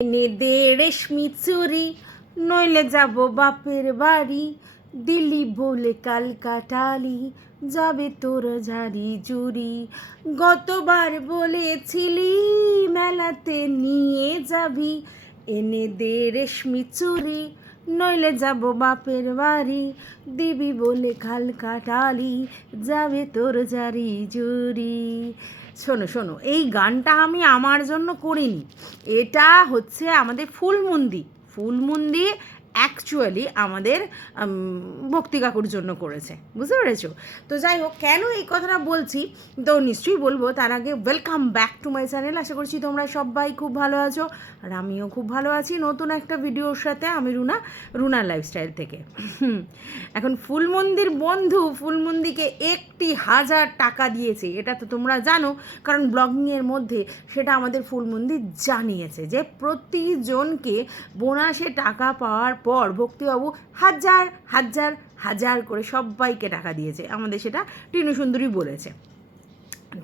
এনে দে রেশমি চুরি, নইলে যাব বাপের বাড়ি। দিল্লি বলে কাল কাটালি, যাবে তোর ঝাড়ি জুড়ি গতবার বলেছিলি মেলাতে নিয়ে যাবি। এনে দে রেশমি চুরি, নইলে যাব বাপের বাড়ি। দিবি বলে খাল কাটালি, যাবে তোর জারি জুরি শোনো শোনো এই গানটা আমি আমার জন্য করিনি। এটা হচ্ছে আমাদের ফুলমুন্দি। ফুলমন্দি অ্যাকচুয়ালি আমাদের ভক্তি কাকুর জন্য করেছে। বুঝতে পেরেছ? তো যাই হোক, কেন এই কথাটা বলছি? তো নিশ্চয়ই বলব, তার আগে welcome back to my channel আশা করছি তোমরা সবাই খুব ভালো আছো, আর আমিও খুব ভালো আছি নতুন একটা ভিডিওর সাথে আমি রুনা রুনার লাইফস্টাইল থেকে। এখন ফুলমন্দির বন্ধু ফুলমন্দিকে একটি হাজার টাকা দিয়েছে, এটা তো তোমরা জানো, কারণ ব্লগিংয়ের মধ্যে সেটা আমাদের ফুলমন্দির জানিয়েছে যে প্রতিজনকে বোনাসে টাকা পাওয়ার পর ভক্তিবাবু হাজার হাজার হাজার করে সবাইকে টাকা দিয়েছে। আমাদের সেটা টিনু সুন্দরী বলেছে।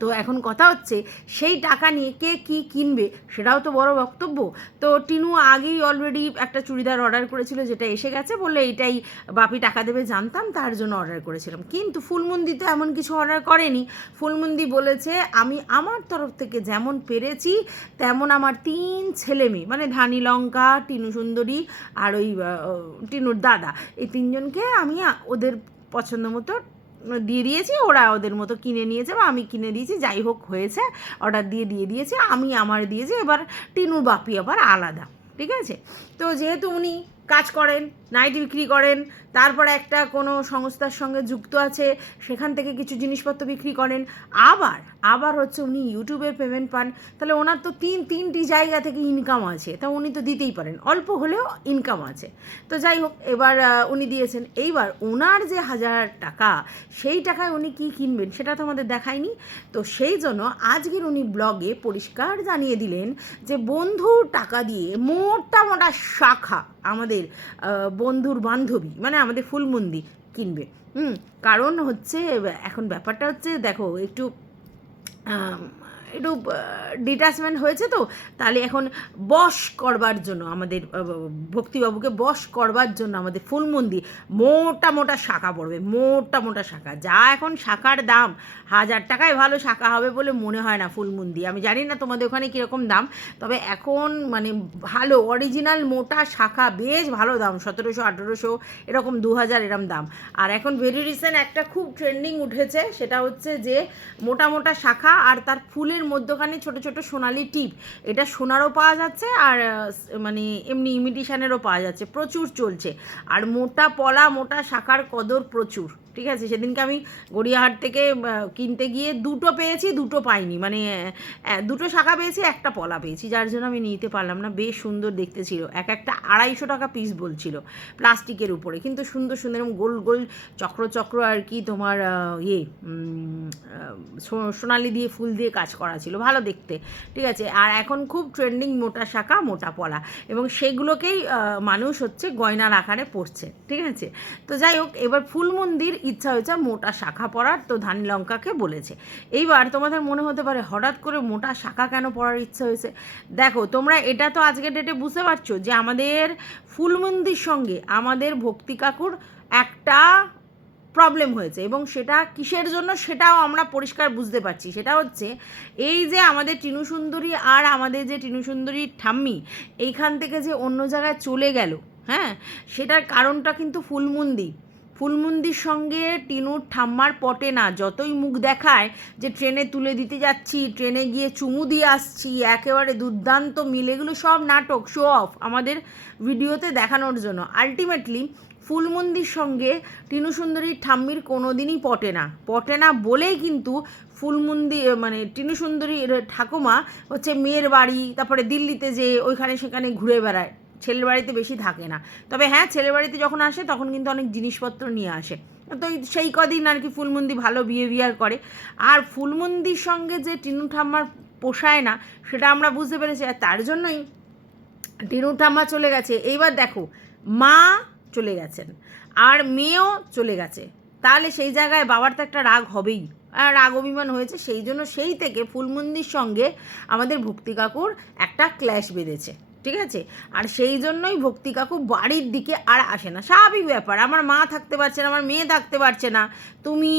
তো এখন কথা হচ্ছে, সেই টাকা নিয়ে কে কি কিনবে সেটাও তো বড় বক্তব্য। তো টিনু আগেই অলরেডি একটা চুড়িদার অর্ডার করেছিল যেটা এসে গেছে বলে এটাই বাপি টাকা দেবে জানতাম, তার জন্য অর্ডার করেছিলাম। কিন্তু ফুলমন্দি তো এমন কিছু অর্ডার করেনি। ফুলমন্দি বলেছে, আমি আমার তরফ থেকে যেমন পেরেছি, তেমন আমার তিন ছেলে মেয়ে মানে ধানি লঙ্কা, টিনু সুন্দরী আর ওই টিনুর দাদা, এই তিনজনকে আমি ওদের পছন্দ মতো দিয়ে দিয়েছি, ওরা ওদের মতো কিনে নিয়েছে বা আমি কিনে দিয়েছি, যাই হোক হয়েছে অর্ডার দিয়ে দিয়ে দিয়েছি, আমি আমার দিয়েছি, এবার টিনুর বাপি আবার আলাদা, ঠিক আছে? তো যেহেতু উনি কাজ করেন নাইট বিক্রি করেন তারপরে একটা কোনো সংস্থার সঙ্গে যুক্ত আছে, সেখান থেকে কিছু জিনিসপত্র বিক্রি করেন। আবার আবার হচ্ছে উনি ইউটিউবের পেমেন্ট পান। তাহলে ওনার তো তিন, তিনটি জায়গা থেকে ইনকাম আছে। তা উনি তো দিতেই পারেন। অল্প হলেও ইনকাম আছে। তো যাই হোক, এবার উনি দিয়েছেন। এইবার ওনার যে হাজার টাকা, সেই টাকায় উনি কি কিনবেন সেটা তো আমাদের দেখায়নি। তো সেই জন্য আজকের উনি ব্লগে পরিষ্কার জানিয়ে দিলেন যে বন্ধুর টাকা দিয়ে মোটা মোটা শাখা আমাদের বন্ধুর বান্ধবী মানে আমাদের ফুলমন্দি কিনবে। হুম কারণ হচ্ছে এখন ব্যাপারটা হচ্ছে দেখো একটু একটু ডিটাচমেন্ট হয়েছে তো, তাহলে এখন বশ করবার জন্য আমাদের ভক্তিবাবুকে বশ করবার জন্য আমাদের ফুলমন্দি মোটা মোটা শাখা পড়বে, মোটা মোটা শাখা। যা এখন শাখার দাম, হাজার টাকায় ভালো শাখা হবে বলে মনে হয় না ফুলমন্দি আমি জানি না তোমাদের ওখানে কীরকম দাম, তবে এখন মানে ভালো অরিজিনাল মোটা শাখা, বেশ ভালো দাম, সতেরোশো, আঠেরোশো, এরকম দু হাজার এরম দাম। আর এখন ভেরি রিসেন্ট একটা খুব ট্রেন্ডিং উঠেছে, সেটা হচ্ছে যে মোটা মোটা শাখা আর তার ফুলের মধ্যখানে ছোট ছোট সোনালি টিপ। এটা সোনারও পাওয়া যাচ্ছে আর মানে এমনি ইমিটেশনেরও পাওয়া যাচ্ছে। প্রচুর চলছে। আর মোটা পলা, মোটা শাখার কদর প্রচুর। ঠিক আছে? সেদিনকে আমি গড়িয়াহাট থেকে কিনতে গিয়ে দুটো পেয়েছি, দুটো পাইনি। মানে দুটো শাখা পেয়েছি, একটা পলা পেয়েছি, যার জন্য আমি নিতে পারলাম না। বেশ সুন্দর দেখতে ছিল। এক একটা আড়াইশো টাকা পিস বলছিল প্লাস্টিকের উপরে। কিন্তু সুন্দর সুন্দর গোল গোল চক্র চক্র আর কি তোমার ইয়ে সোনালি দিয়ে ফুল দিয়ে কাজ করা ছিল। ভালো দেখতে। ঠিক আছে? আর এখন খুব ট্রেন্ডিং মোটা শাখা, মোটা পলা। এবং সেগুলোকেই মানুষ হচ্ছে গয়নার আকারে পড়ছে ঠিক আছে? তো যাই হোক, এবার ফুল মন্দির ইচ্ছা হয়েছে মোটা শাখা পরার, তো ধানি লঙ্কাকে বলেছে। এইবার তোমাদের মনে হতে পারে হঠাৎ করে মোটা শাখা কেন পরার ইচ্ছা হয়েছে? দেখো, তোমরা এটা তো আজকের ডেটে বুঝতে পারছ যে আমাদের ফুলমন্দির সঙ্গে আমাদের ভক্তি কাকুর একটা প্রবলেম হয়েছে এবং সেটা কিসের জন্য সেটাও আমরা পরিষ্কার বুঝতে পারছি। সেটা হচ্ছে এই যে আমাদের টিনু সুন্দরী আর আমাদের যে টিনু সুন্দরীর ঠাম্মি, এইখান থেকে যে অন্য জায়গায় চলে গেল হ্যাঁ? সেটার কারণটা কিন্তু ফুলমন্দি ফুলমন্দির সঙ্গে টিনুর ঠাম্মার পটে না। যতই মুখ দেখায় যে ট্রেনে তুলে দিতে যাচ্ছি, ট্রেনে গিয়ে চুমু দিয়ে আসছি, একেবারে দুর্দান্ত মিল, এগুলো সব নাটক শো অফ আমাদের ভিডিওতে দেখানোর জন্য। আলটিমেটলি ফুলমন্দির সঙ্গে টিনু সুন্দরীর ঠাম্মির কোনো দিনই পটে না। পটে না বলেই কিন্তু ফুলমন্দি মানে টিনু সুন্দরীর ঠাকুমা হচ্ছে মেয়ের বাড়ি, তারপরে দিল্লিতে যে ওইখানে সেখানে ঘুরে বেড়ায়। ছেলের বাড়িতে বেশি থাকে না। তবে হ্যাঁ ছেলের বাড়িতে যখন আসে, তখন কিন্তু অনেক জিনিসপত্র নিয়ে আসে। তো সেই কদিন আর কি ফুলমন্দি ভালো বিহেভিয়ার করে। আর ফুলমন্দির সঙ্গে যে টিনু ঠাম্মার পোষায় না, সেটা আমরা বুঝতে পেরেছি, আর তার জন্যই টিনু ঠাম্মা চলে গেছে। এইবার দেখো, মা চলে গেছেন, আর মেয়েও চলে গেছে। তাহলে সেই জায়গায় বাবার তো একটা রাগ হবেই। রাগ অভিমান হয়েছে, সেই জন্য সেই থেকে ফুলমন্দির সঙ্গে আমাদের ভক্তি কাকুর একটা ক্ল্যাশ বেঁধেছে। ঠিক আছে? আর সেই জন্যই ভক্তি কাকু বাড়ির দিকে আর আসে না। স্বাভাবিক ব্যাপার, আমার মা থাকতে পারছে না, আমার মেয়ে থাকতে পারছে না, তুমি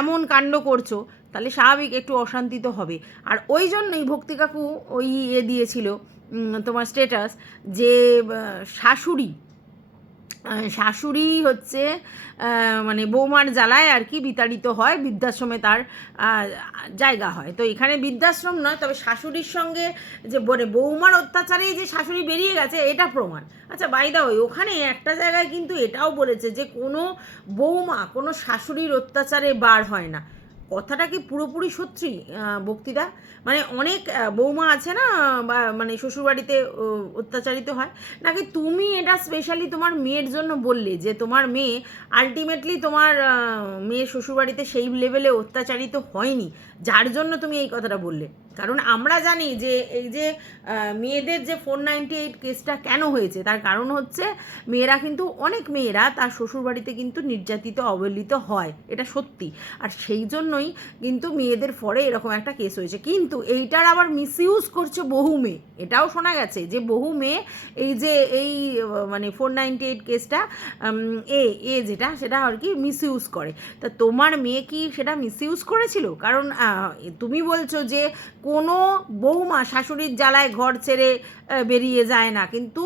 এমন কাণ্ড করছ, তাহলে স্বাভাবিক একটু অশান্তি তো হবে। আর ওই জন্যই ভক্তি কাকু ওই ইয়ে দিয়েছিল তোমার স্টেটাস যে শাশুড়ি শাশুড়ি হচ্ছে মানে বৌমার জ্বালায় আর কি বিতাড়িত হয়, বৃদ্ধাশ্রমে তার জায়গা হয়। তো এখানে বৃদ্ধাশ্রম নয়, তবে শাশুড়ির সঙ্গে যে মানে বৌমার অত্যাচারেই যে শাশুড়ি বেরিয়ে গেছে, এটা প্রমাণ। আচ্ছা বাইদা ওই ওখানে একটা জায়গায় কিন্তু এটাও বলেছে যে কোনো বৌমা কোনো শাশুড়ির অত্যাচারে বার হয় না। কথাটা কি পুরোপুরি সত্যি বক্তৃতা? মানে অনেক বৌমা আছে না, বা মানে শ্বশুরবাড়িতে অত্যাচারিত হয়। নাকি তুমি এটা স্পেশালি তোমার মেয়ের জন্য বললে যে তোমার মেয়ে আলটিমেটলি তোমার মেয়ে শ্বশুরবাড়িতে সেই লেভেলে অত্যাচারিত হয়নি? যার জন্য তুমি এই কথাটা বললে। কারণ আমরা জানি যে এই যে মেয়েদের যে ফোর নাইনটি এইট কেসটা কেন হয়েছে, তার কারণ হচ্ছে মেয়েরা কিন্তু, অনেক মেয়েরা তার শ্বশুরবাড়িতে কিন্তু নির্যাতিত, অবহেলিত হয়, এটা সত্যি। আর সেই জন্যই কিন্তু মেয়েদের ফরে এরকম একটা কেস হয়েছে। কিন্তু এইটার আবার মিসইউজ করছে বহু মেয়ে। এটাও শোনা গেছে যে বহু মেয়ে এই যে, এই মানে ফোর নাইনটি এইট কেসটা এ এ যেটা, সেটা আর কি মিসইউজ করে। তা তোমার মেয়ে কি সেটা মিসইউজ করেছিল? কারণ তুমি বলছো যে কোনো বৌমা শাশুড়ির জ্বালায় ঘর ছেড়ে বেরিয়ে যায় না। কিন্তু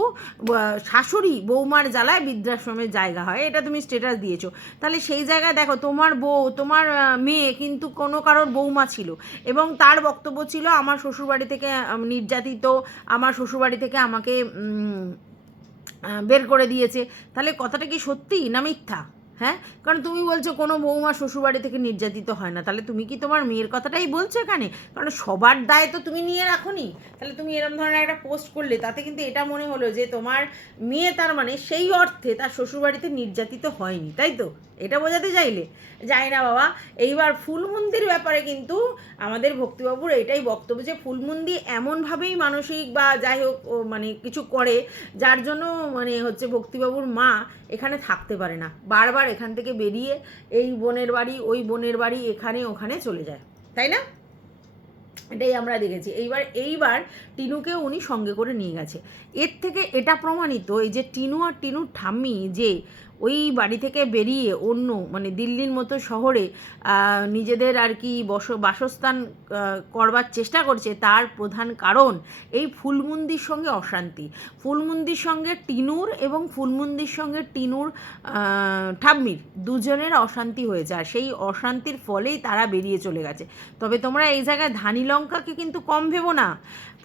শাশুড়ি বৌমার জ্বালায় বৃদ্ধাশ্রমের জায়গা হয়। এটা তুমি স্টেটাস দিয়েছ। তাহলে সেই জায়গায় দেখো, তোমার বউ, তোমার মেয়ে কিন্তু কোনো কারোর বৌমা ছিল। এবং তার বক্তব্য ছিল, আমার শ্বশুরবাড়ি থেকে নির্যাতিত, আমার শ্বশুরবাড়ি থেকে আমাকে বের করে দিয়েছে। তাহলে কথাটা কি সত্যি না মিথ্যা? হ্যাঁ? কারণ তুমি বলছো কোনো বৌমা শ্বশুরবাড়ি থেকে নির্যাতিত হয় না। তাহলে তুমি কি তোমার মেয়ের কথাটাই বলছো এখানে? কারণ সবার দায় তো তুমি নিয়ে রাখোনি। তাহলে তুমি এরম ধরনের একটা পোস্ট করলে, তাতে কিন্তু এটা মনে হলো যে তোমার মেয়ে তার মানে সেই অর্থে তার শ্বশুরবাড়িতে নির্যাতিত হয়নি, তাই তো? এটা বোঝাতে চাইলে? যাই না বাবা, এইবার ফুলমন্দির ব্যাপারে কিন্তু আমাদের ভক্তিবাবুর এটাই বক্তব্য যে ফুলমন্দি এমনভাবেই মানসিক বা যাই হোক মানে কিছু করে, যার জন্য মানে হচ্ছে ভক্তিবাবুর মা এখানে থাকতে পারে না। বারবার এখান থেকে বেরিয়ে এই বোনের বাড়ি, ওই বোনের বাড়ি, এখানে ওখানে চলে যায়। তাই না? এটাই আমরা দেখেছি। এইবার এইবার টিনুকে উনি সঙ্গে করে নিয়ে গেছে। এর থেকে এটা প্রমাণিত এই যে টিনু আর টিনুর ঠাম্মি যে ওই বাড়ি থেকে বেরিয়ে অন্য মানে দিল্লির মতো শহরে নিজেদের আর কি বস, বাসস্থান করবার চেষ্টা করছে, তার প্রধান কারণ এই ফুলমন্দির সঙ্গে অশান্তি। ফুলমন্দির সঙ্গে টিনুর এবং ফুলমন্দির সঙ্গে টিনুর ঠাম্মির দুজনের অশান্তি হয়েছে, আর সেই অশান্তির ফলেই তারা বেরিয়ে চলে গেছে। তবে তোমরা এই জায়গায় ধানি লঙ্কাকে কিন্তু কম ভেবো না।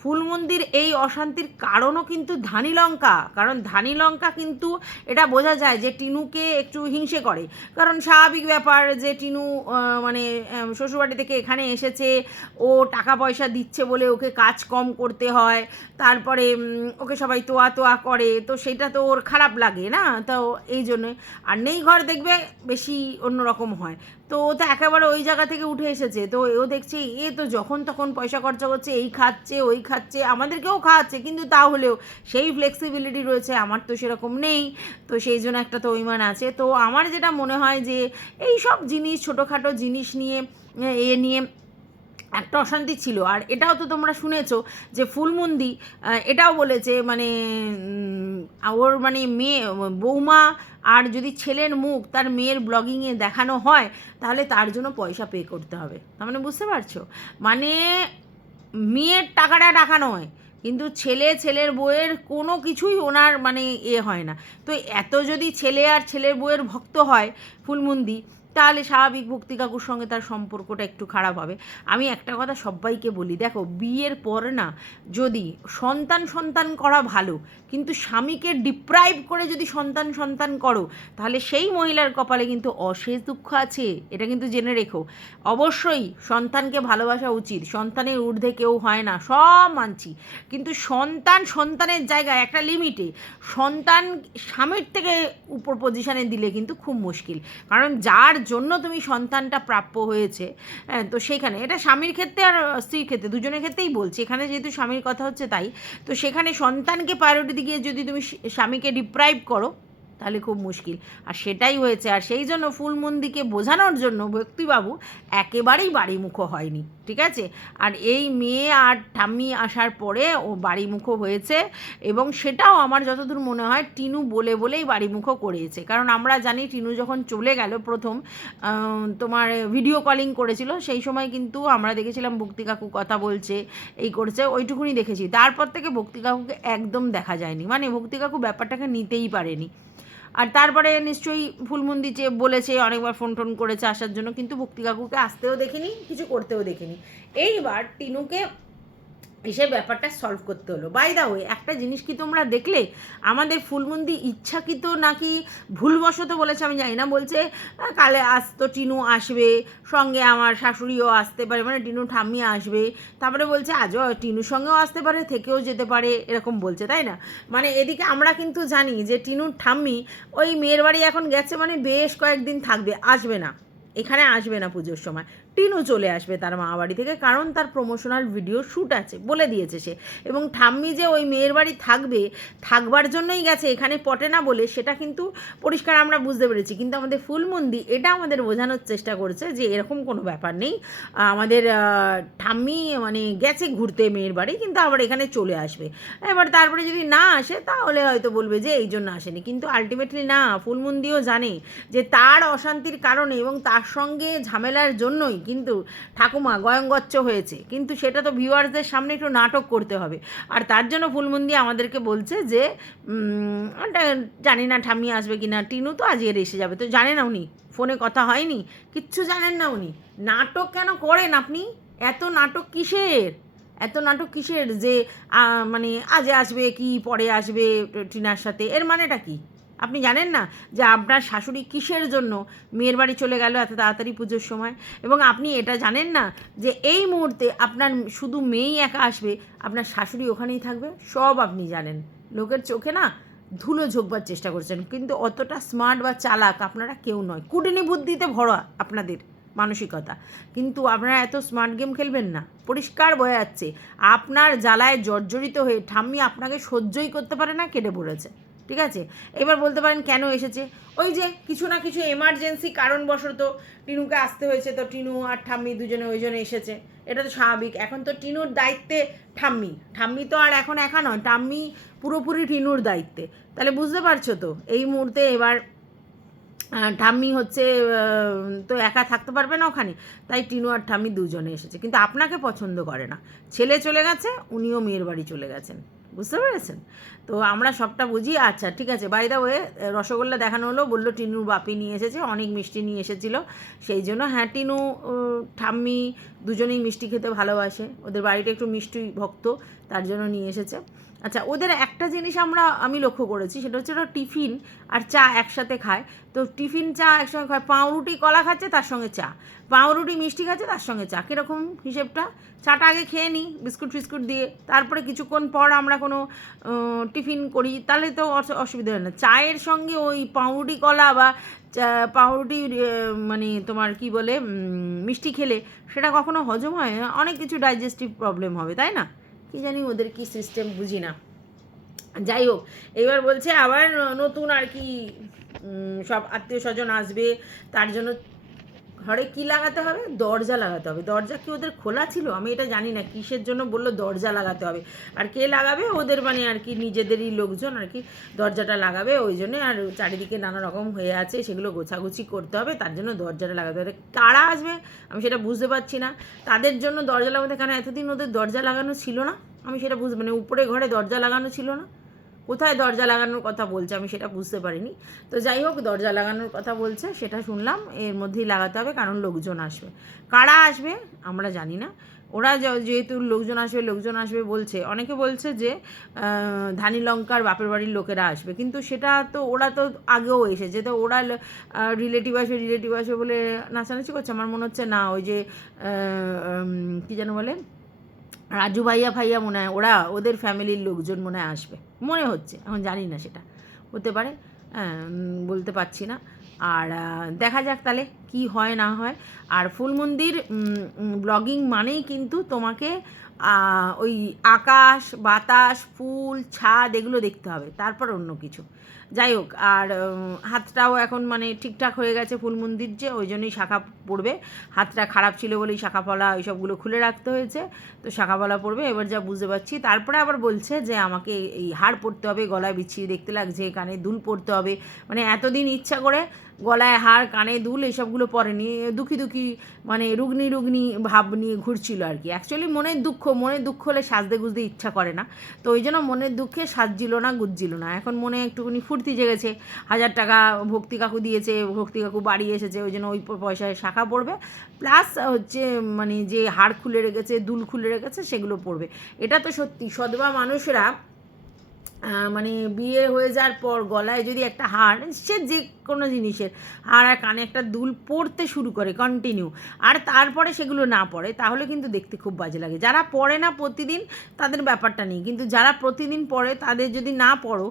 ফুলমন্দির এই অশান্তির কারণও কিন্তু ধানি লঙ্কা। কারণ ধানি লঙ্কা কিন্তু এটা বোঝা যায় যে টিনুকে একটু হিংসে করে। কারণ স্বাভাবিক ব্যাপার যে টিনু মানে শ্বশুরবাড়ি থেকে এখানে এসেছে, ও টাকা পয়সা দিচ্ছে বলে ওকে কাজ কম করতে হয়, তারপরে ওকে সবাই তোয়া তোয়া করে, তো সেটা তো ওর খারাপ লাগে না? তো এই জন্যে। আর নেই ঘর দেখবে বেশি অন্যরকম হয়। তো ও তো একেবারে ওই জায়গা থেকে উঠে এসেছে। তো ও দেখছে, এ তো যখন তখন পয়সা খরচা করছে, এই খাচ্ছে, ওই খাচ্ছে, আমাদেরকেও খাওয়াচ্ছে, কিন্তু তাহলেও সেই ফ্লেক্সিবিলিটি রয়েছে, আমার তো সেরকম নেই। তো সেই জন্য একটা তো অভিমান আছে। তো আমার যেটা মনে হয় যে, এই সব জিনিস, ছোটোখাটো জিনিস নিয়ে, এ নিয়ে একটা অশান্তি ছিল। আর এটাও তো তোমরা শুনেছো যে ফুলমন্দি এটাও বলেছে মানে ওর মানে মেয়ে, বৌমা আর যদি ছেলের মুখ তার মেয়ের ব্লগিংয়ে দেখানো হয়, তাহলে তার জন্য পয়সা পে করতে হবে। তার মানে বুঝতে পারছ? মানে মেয়ের টাকাটা টাকা নয়, কিন্তু ছেলে ছেলের বইয়ের কোনো কিছুই ওনার মানে এ হয় না। তো এত যদি ছেলে আর ছেলের বইয়ের ভক্ত হয় ফুলমন্দি তাহলে স্বাভাবিক ভক্তি কাকুর সঙ্গে তার সম্পর্কটা একটু খারাপ হবে। আমি একটা কথা সবাইকে বলি, দেখো, বিয়ের পর না যদি সন্তান সন্তান করা ভালো, কিন্তু স্বামীকে ডিপ্রাইভ করে যদি সন্তান সন্তান করো, তাহলে সেই মহিলার কপালে কিন্তু অশেষ দুঃখ আছে, এটা কিন্তু জেনে রেখো। অবশ্যই সন্তানকে ভালোবাসা উচিত, সন্তানের ঊর্ধ্বে কেউ হয় না, সব মানছি। কিন্তু সন্তান সন্তানের জায়গায় একটা লিমিটে সন্তান স্বামীর থেকে উপর পজিশনে দিলে কিন্তু খুব মুশকিল। কারণ যার জন্য তুমি সন্তানটা প্রাপ্য হয়েছে। হ্যাঁ, তো সেইখানে এটা স্বামীর ক্ষেত্রে আর স্ত্রীর ক্ষেত্রে দুজনের ক্ষেত্রেই বলছি। এখানে যেহেতু স্বামীর কথা হচ্ছে তাই। তো সেখানে সন্তানকে প্রায়োরিটি দিয়ে যদি তুমি স্বামীকে ডিপ্রাইভ করো তাহলে খুব মুশকিল। আর সেটাই হয়েছে, আর সেই জন্য ফুলমন্দিকে বোঝানোর জন্য ভক্তিবাবু একেবারেই বাড়িমুখো হয়নি, ঠিক আছে? আর এই মেয়ে আর ঠাম্মি আসার পরে ও বাড়িমুখো হয়েছে এবং সেটাও আমার যতদূর মনে হয় টিনু বলে বলেই বাড়িমুখো করেছে কারণ আমরা জানি টিনু যখন চলে গেল প্রথম তোমার ভিডিও কলিং করেছিল, সেই সময় কিন্তু আমরা দেখেছিলাম ভক্তি কাকু কথা বলছে, এই করছে, ওইটুকুনি দেখেছি। তারপর থেকে ভক্তি কাকুকে একদম দেখা যায়নি। মানে ভক্তি কাকু ব্যাপারটাকে নিতেই পারেনি। আর তারপরে নিশ্চয়ই ফুলমন্দি যে বলেছে, অনেকবার ফোন টোন করেছে আসার জন্য, কিন্তু ভক্তি কাকুকে আসতেও দেখিনি, কিছু করতেও দেখিনি। এইবার টিনুকে এসে ব্যাপারটা সলভ করতে হলো। বাই দা ওয়ে একটা জিনিস কি তোমরা দেখলে? আমাদের ফুলমন্দি ইচ্ছাকৃত নাকি ভুলবশত বলেছে, আমি জানি না, বলছে কালে আসতো টিনু আসবে, সঙ্গে আমার শাশুড়িও আসতে পারে। মানে টিনু ঠাম্মি আসবে, তারপরে বলছে, আজও টিনুর সঙ্গেও আসতে পারে, থেকেও যেতে পারে, এরকম বলছে, তাই না? মানে এদিকে আমরা কিন্তু জানি যে টিনুর ঠাম্মি ওই মেয়ের বাড়ি এখন গেছে মানে বেশ কয়েকদিন থাকবে, আসবে না। এখানে আসবে না পুজোর সময়। টিনু চলে আসবে তার মা বাড়ি থেকে, কারণ তার প্রমোশনাল ভিডিও শ্যুট আছে, বলে দিয়েছে সে। এবং ঠাম্মি যে ওই মেয়ের বাড়ি থাকবে, থাকবার জন্যই গেছে এখানে পটে না বলে, সেটা কিন্তু পরিষ্কার আমরা বুঝতে পেরেছি। কিন্তু আমাদের ফুলমন্দি এটা আমাদের বোঝানোর চেষ্টা করছে যে এরকম কোনো ব্যাপার নেই। আমাদের ঠাম্মি মানে গেছে ঘুরতে মেয়ের বাড়ি, কিন্তু আবার এখানে চলে আসবে। এবার তারপরে যদি না আসে, তাহলে হয়তো বলবে যে এই জন্য আসেনি। কিন্তু আলটিমেটলি না, ফুলমন্দিও জানে যে তার অশান্তির কারণে এবং তার সঙ্গে ঝামেলার জন্যই কিন্তু ঠাকুমা গয়ঙ্গচ্ছ হয়েছে। কিন্তু সেটা তো ভিউয়ার্সদের সামনে একটু নাটক করতে হবে। আর তার জন্য ফুলমন্দি আমাদেরকে বলছে যে জানি না ঠাম্মি আসবে কি না টিনু তো আজকের এসে যাবে। তো জানে না উনি, ফোনে কথা হয়নি, কিচ্ছু জানেন না উনি। নাটক কেন করেন আপনি? এত নাটক কিসের? এত নাটক কিসের যে মানে আজে আসবে কি, পরে আসবে টিনার সাথে? এর মানেটা কি? আপনি জানেন না যে আপনার শাশুড়ি কিসের জন্য মেয়ের বাড়ি চলে গেল এত তাড়াতাড়ি পুজোর সময়? এবং আপনি এটা জানেন না যে এই মুহূর্তে আপনার শুধু মেয়েই একা আসবে, আপনার শাশুড়ি ওখানেই থাকবে? সব আপনি জানেন। লোকের চোখে না ধুলো ঝোঁকবার চেষ্টা করছেন। কিন্তু অতটা স্মার্ট বা চালাক আপনারা কেউ নয়। কুটিনি বুদ্ধিতে ভরা আপনাদের মানসিকতা। কিন্তু আপনারা এত স্মার্ট গেম খেলবেন না। পরিষ্কার বয়ে যাচ্ছে। আপনার জ্বালায় জর্জরিত হয়ে ঠাম্মি আপনাকে সহ্যই করতে পারে না কেটে পড়েছে। ঠিক আছে? এবার বলতে পারেন কেন এসেছে? ওই যে কিছু না কিছু এমার্জেন্সি কারণবশত টিনুকে আসতে হয়েছে। তো টিনু আর ঠাম্মি দুজনে ওই জন্য এসেছে। এটা তো স্বাভাবিক। এখন তো টিনুর দায়িত্বে ঠাম্মি। ঠাম্মি তো আর এখন একা নয়। ঠাম্মি পুরোপুরি টিনুর দায়িত্বে। তাহলে বুঝতে পারছ তো? এই মুহূর্তে এবার ঠাম্মি হচ্ছে তো একা থাকতে পারবে না ওখানে। তাই টিনু আর ঠাম্মি দুজনে এসেছে। কিন্তু আপনাকে পছন্দ করে না। ছেলে চলে গেছে, উনিও মেয়ের বাড়ি চলে গেছেন। বুঝতে পেরেছেন? তো আমরা সবটা বুঝি আচ্ছা ঠিক আছে বাই দা ওয়ে রসগোল্লা দেখানো হলো, বলল টিনুর বাপি নিয়ে এসেছে, অনেক মিষ্টি নিয়ে এসেছিল, সেই জন্য হ্যাঁ টিনু ঠাম্মি দুজনেই মিষ্টি খেতে ভালোবাসে, ওদের বাড়িটা একটু মিষ্টি ভক্ত, তার জন্য নিয়ে এসেছে। আচ্ছা ওদের একটা জিনিস আমরা, আমি লক্ষ্য করেছি, সেটা হচ্ছে ওরা টিফিন আর চা একসাথে খায়। তো টিফিন, চা একসঙ্গে খায়। পাউরুটি কলা খাচ্ছে, তার সঙ্গে চা। পাউরুটি মিষ্টি খাচ্ছে, তার সঙ্গে চা। কীরকম হিসেবটা? চাটা আগে খেয়ে নিই, বিস্কুট ফিস্কুট দিয়ে, তারপরে কিছুক্ষণ পর আমরা কোনো টিফিন করি। তাহলে তো অসুবিধা হয় না। চায়ের সঙ্গে ওই পাউরুটি কলা বা পাউরুটি মানে তোমার কি বলে মিষ্টি খেলে, সেটা কখনো হজম হয় না। অনেক কিছু ডাইজেস্টিভ প্রবলেম হবে, তাই না? কি জানি ওদের কি সিস্টেম বুঝি না। যাই হোক, এবার বলছে আবার নতুন আর কি সব আত্মীয় স্বজন আসবে, তার জন্য ঘরে কি লাগাতে হবে? দরজা লাগাতে হবে। দরজা কি ওদের খোলা ছিল? আমি এটা জানি না। কিসের জন্য বলল দরজা লাগাতে হবে? আর কে লাগাবে? ওদের মানে আর কি নিজেদেরই লোকজন আর কি দরজাটা লাগাবে। ওই জন্য আর চারিদিকে নানা রকম হয়ে আছে। সেগুলো গোছাগুছি করতে হবে। তার জন্য দরজাটা লাগাতে হবে। কারা আসবে? আমি সেটা বুঝতে পারছি না। তাদের জন্য দরজা লাগাতে কেন এতদিন ওদের দরজা লাগানো ছিল না? আমি সেটা বুঝতে মানে উপরে ঘরে দরজা লাগানো ছিল না? কোথায় দরজা লাগানোর কথা বলছে আমি সেটা বুঝতে পারিনি। তো যাই হোক, দরজা লাগানোর কথা বলছে, সেটা শুনলাম, এর মধ্যেই লাগাতে হবে, কারণ লোকজন আসবে। কারা আসবে, আমরা জানি না। ওরা যেহেতু লোকজন আসবে লোকজন আসবে বলছে, অনেকে বলছে যে ধানি লঙ্কার বাপের বাড়ির লোকেরা আসবে, কিন্তু সেটা তো ওরা তো আগেও এসেছে, তো ওরা রিলেটিভ আসবে রিলেটিভ আসবে বলে নাচানাচি করছে। আমার মনে হচ্ছে না, ওই যে কী যেন বলে? রাজু ভাইয়া ভাইয়া মনে হয়, ওরা ওদের ফ্যামিলির লোকজন মনে হয় আসবে। মনে হচ্ছে, এখন জানি না সেটা। হতে পারে বলতে পারছি না। আর দেখা যাক তাহলে। কি হয় না হয়। আর ফুল মন্দির ব্লগিং মানেই কিন্তু তোমাকে ওই আকাশ, বাতাস, ফুল, ছাদ এগুলো দেখতে হবে, তারপর অন্য কিছু। যাই হোক, আর হাতটাও এখন মানে ঠিকঠাক হয়ে গেছে ফুল মন্দির যে, ওই জন্যই শাখা পড়বে। হাতটা খারাপ ছিল বলেই শাখা পলা ওইসবগুলো খুলে রাখতে হয়েছে, তো শাখা পলা পড়বে, এবার যা বুঝতে পারছি। তারপরে আবার বলছে যে, আমাকে এই হাড় পরতে হবে, গলায় বিছিয়ে দেখতে লাগছে, কানে দুল পড়তে হবে। মানে এতদিন ইচ্ছা করে গলায় হার, কানে দুল এসবগুলো পরেনি দুঃখী দুঃখী মানে রুগ্নি রুগ্নি ভাব নিয়ে ঘুরছিল আর কি। অ্যাকচুয়ালি মনের দুঃখ মনের দুঃখ হলে সাজতে গুজতে ইচ্ছা করে না। তো ওই জন্য মনের দুঃখে সাজছিল না, গুজছিল না। এখন মনে একটুখানি ফুর্তি জেগেছে, হাজার টাকা ভক্তি কাকু দিয়েছে, ভক্তি কাকু বাড়ি এসেছে, ওই জন্য ওই পয়সায় শাখা পড়বে। প্লাস হচ্ছে মানে যে হাড় খুলে রেখেছে, দুল খুলে রেখেছে, সেগুলো পড়বে। এটা তো সত্যি, সদবা মানুষরা মানে বিয়ে হয়ে যাওয়ার পর গলায় যদি একটা হার, সে যে কোনো জিনিসের। হার আর কানে একটা দুল পড়তে শুরু করে কন্টিনিউ আর তারপরে সেগুলো না পড়ে, তাহলে কিন্তু দেখতে খুব বাজে লাগে। যারা পড়ে না প্রতিদিন, তাদের ব্যাপারটা নেই। কিন্তু যারা প্রতিদিন পড়ে, তাদের যদি না পড়ো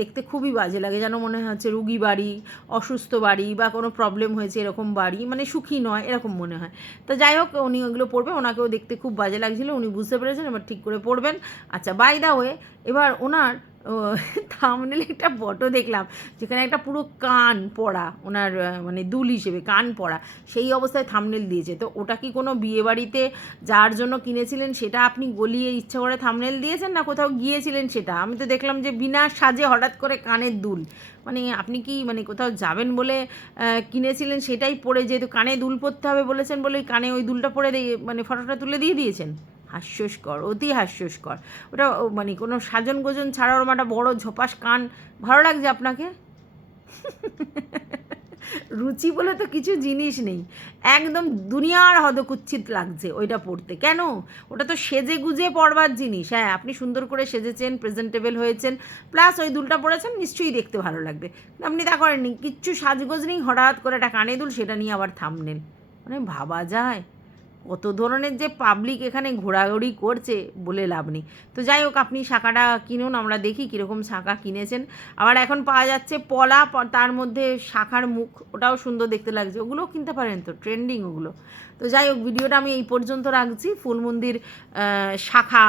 দেখতে খুবই বাজে লাগে। যেন মনে হচ্ছে রুগী বাড়ি, অসুস্থ বাড়ি বা কোনো প্রবলেম হয়েছে এরকম বাড়ি মানে সুখী নয়, এরকম মনে হয়। তো যাই হোক, উনি ওগুলো পড়বে। ওনাকেও দেখতে খুব বাজে লাগছিল। উনি বুঝতে পেরেছেন, এবার ঠিক করে পড়বেন। আচ্ছা বাই দা ওয়ে এবার ওনার থামনেলে একটা ফটো দেখলাম, যেখানে একটা পুরো কান পড়া, ওনার মানে দুল হিসেবে কান পড়া, সেই অবস্থায় থামনেল দিয়েছে। তো ওটা কি কোনো বিয়েবাড়িতে যার জন্য কিনেছিলেন সেটা আপনি গলিয়ে ইচ্ছা করে থামনেল দিয়েছেন না কোথাও গিয়েছিলেন সেটা? আমি তো দেখলাম যে বিনা সাজে হঠাৎ করে কানের দুল। মানে আপনি কি মানে কোথাও যাবেন বলে কিনেছিলেন সেটাই পরে যেহেতু কানে দুল পরতে হবে বলেছেন বলে কানে ওই দুলটা পরে মানে ফটোটা তুলে দিয়ে দিয়েছেন? হাস্যস্কর, অতি হাস্যস্কর। ওটা মানে কোনো সাজন গোজন ছাড়া ওরম একটা বড় ঝোপাস কান, ভালো লাগছে আপনাকে? রুচি বলে তো কিছু জিনিস নেই। একদম দুনিয়ার হদকুচ্ছিত লাগছে ওইটা পড়তে। কেন? ওটা তো সেজে গুজে পড়বার জিনিস। হ্যাঁ আপনি সুন্দর করে সেজেছেন, প্রেজেন্টেবল হয়েছেন, প্লাস ওই দুলটা পড়েছেন, নিশ্চয়ই দেখতে ভালো লাগবে। আপনি তা করেননি, কিচ্ছু সাজগোজ নেই, হঠাৎ করে একটা কানে দুল, সেটা নিয়ে আবার থামনেন মানে ভাবা যায়। কত ধরনের যে পাবলিক এখানে ঘোরাঘুরি করছে বলে লাভ নেই। তো যাই হোক, আপনি শাখাটা কিনুন, আমরা দেখি কীরকম শাখা কিনেছেন। আবার এখন পাওয়া যাচ্ছে পলা, তার মধ্যে শাখার মুখ, ওটাও সুন্দর দেখতে লাগছে। ওগুলোও কিনতে পারেন তো ট্রেন্ডিং ওগুলো। তো যাই হোক ভিডিওটা আমি এই পর্যন্ত রাখছি। ফুল মন্দির শাখা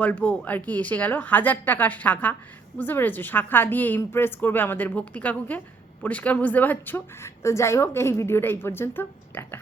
গল্প আর কি এসে গেল। হাজার টাকার শাখা। বুঝতে পেরেছ? শাখা দিয়ে ইমপ্রেস করবে আমাদের ভক্তি কাকুকে। পরিষ্কার বুঝতে পারছ? তো যাই হোক, এই ভিডিওটা এই পর্যন্ত। টাটা।